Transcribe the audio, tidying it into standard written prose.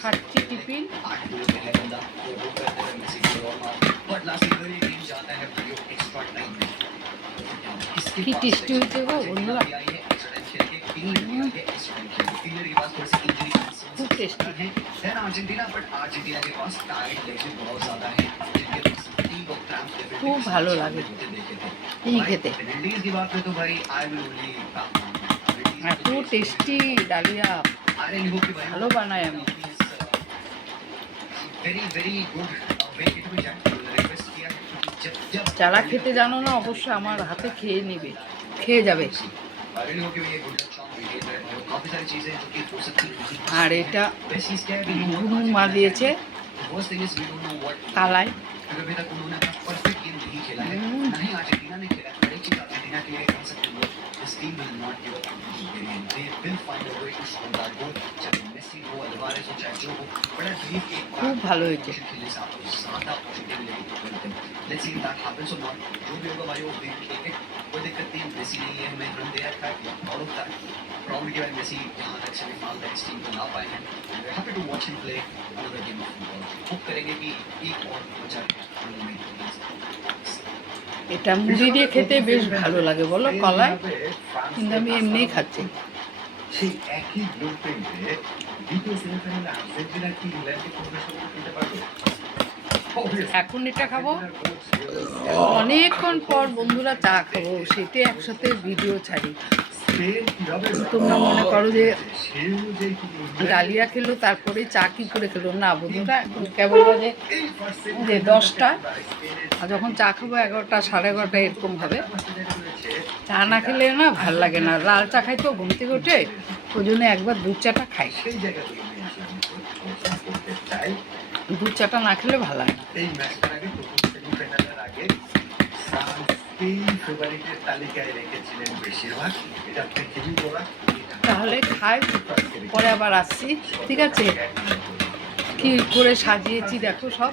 খাচ্ছি টিফিন। কি টেস্টি হয়েছে গো বন্ধুরা, খুব টেস্টি। খুব ভালো লাগে এই খেতে, এত টেস্টি ডালিয়া ভালো বানাই আমি। যারা খেতে জানো না অবশ্যই আমার হাতে খেয়ে নেবে, খেয়ে যাবে। আর এটা গুনুর মা দিয়েছে কালাই। খুব ভালো হয়েছে। এটা মুড়ি দিয়ে খেতে বেশ ভালো লাগে বলো, কলাই, কিন্তু আমি এমনিই খাচ্ছি। সেই একই ব্লুপ্রিন্টে দ্বিতীয় সেমিফাইনালে আর্জেন্টিনা কি ইংল্যান্ডকে খেলতে পারবে? এখন এটা খাবো, অনেকক্ষণ পর বন্ধুরা চা খাবো, সেটা একসাথে ভিডিও ছাড়ি। তোমরা মনে করো যে ডালিয়া খেলো তারপরে চা কি করে খেলো, না বন্ধুরা, কেবল বাজে যে 10টা, আর যখন চা খাবো 11টা 11:30 এরকম হবে। চা না খেলে না ভাল লাগে না, লাল চা খাই তো ঘুম থেকে উঠে, ওই জন্য একবার দুধ চাটা খাই, দুধ চাটা না খেলে ভালো লাগে না। তাহলে খাই, পরে আবার আসছি, ঠিক আছে? কি করে সাজিয়েছি দেখো সব।